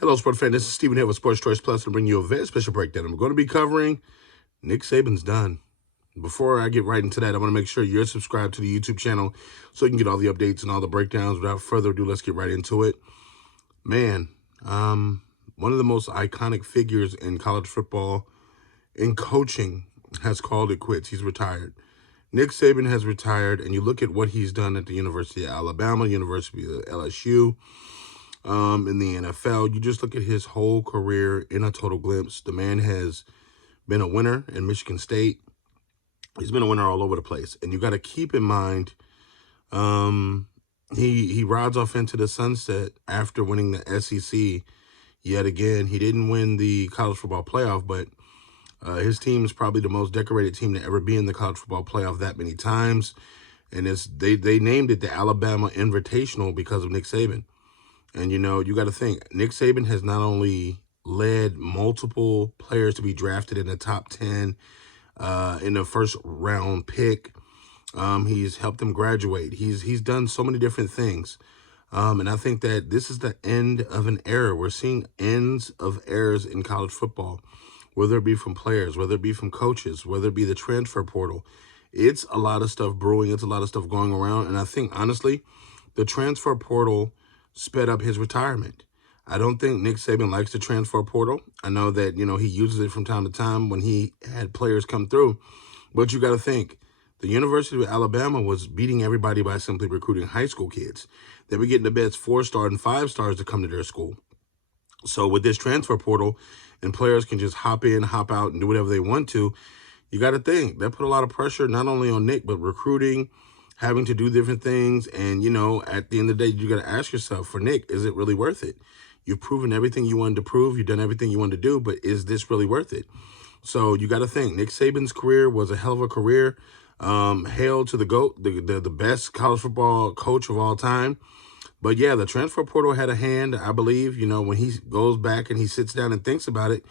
Hello, sports fan. This is Stephen Hill with Sports Choice Plus to bring you a very special breakdown. I'm going to be covering Nick Saban's done. Before I get right into that, I want to make sure you're subscribed to the YouTube channel so you can get all the updates and all the breakdowns. Without further ado, let's get right into it. Man, one of the most iconic figures in college football, in coaching, has called it quits. He's retired. Nick Saban has retired, and you look at what he's done at the University of Alabama, University of LSU, in the NFL. You just look at his whole career in a total glimpse. The man has been a winner in Michigan State. He's been a winner all over the place. And you got to keep in mind, he rides off into the sunset after winning the SEC yet again. He didn't win the college football playoff, but his team is probably the most decorated team to ever be in the college football playoff that many times. And they named it the Alabama Invitational because of Nick Saban. And, you know, you got to think, Nick Saban has not only led multiple players to be drafted in the top 10 in the first round pick. He's helped them graduate. He's done so many different things. And I think that this is the end of an era. We're seeing ends of eras in college football, whether it be from players, whether it be from coaches, whether it be the transfer portal. It's a lot of stuff brewing. It's a lot of stuff going around. And I think, honestly, the transfer portal sped up his retirement. I don't think Nick Saban likes the transfer portal. I know that, you know, he uses it from time to time when he had players come through. But you got to think, the University of Alabama was beating everybody by simply recruiting high school kids. They were getting the best 4-star and 5-stars to come to their school. So with this transfer portal, and players can just hop in, hop out, and do whatever they want to, you got to think, that put a lot of pressure not only on Nick, but recruiting, having to do different things. And, you know, at the end of the day, you got to ask yourself, for Nick, is it really worth it? You've proven everything you wanted to prove. You've done everything you wanted to do, but is this really worth it? So you got to think, Nick Saban's career was a hell of a career. Hail to the GOAT, the best college football coach of all time. But yeah, the transfer portal had a hand, I believe. You know, when he goes back and he sits down and thinks about it,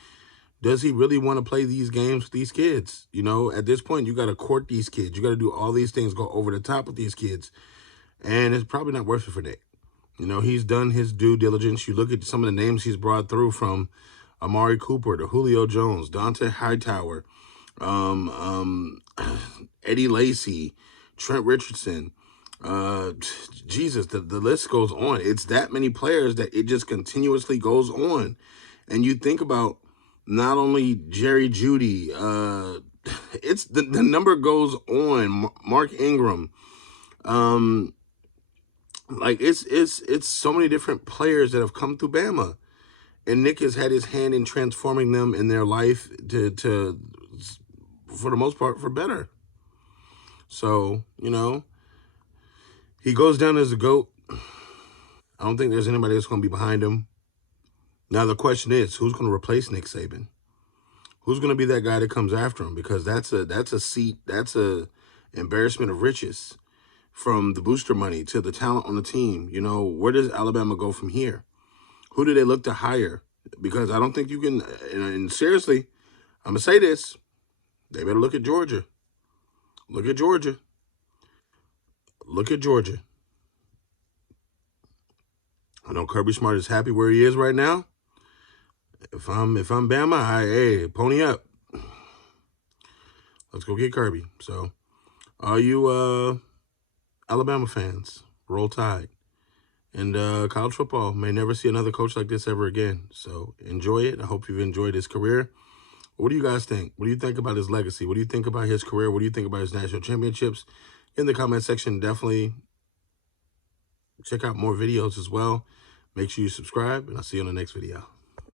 does he really want to play these games with these kids? You know, at this point, you got to court these kids. You got to do all these things, go over the top with these kids. And it's probably not worth it for Nick. You know, he's done his due diligence. You look at some of the names he's brought through, from Amari Cooper to Julio Jones, Dante Hightower, Eddie Lacy, Trent Richardson. Jesus, the list goes on. It's that many players that it just continuously goes on. And you think about not only Jerry Jeudy, it's the number goes on. Mark Ingram, like it's so many different players that have come through Bama, and Nick has had his hand in transforming them in their life to for the most part, for better. So, you know, he goes down as a GOAT. I don't think there's anybody that's going to be behind him. Now, the question is, who's going to replace Nick Saban? Who's going to be that guy that comes after him? Because that's a seat, that's a embarrassment of riches, from the booster money to the talent on the team. You know, where does Alabama go from here? Who do they look to hire? Because I don't think you can, and seriously, I'm going to say this, they better look at Georgia. Look at Georgia. Look at Georgia. I know Kirby Smart is happy where he is right now. If I'm Bama, hey, pony up. Let's go get Kirby. So, are you Alabama fans, roll Tide. And college football may never see another coach like this ever again. So enjoy it. I hope you've enjoyed his career. What do you guys think? What do you think about his legacy? What do you think about his career? What do you think about his national championships? In the comment section, definitely check out more videos as well. Make sure you subscribe, and I'll see you on the next video.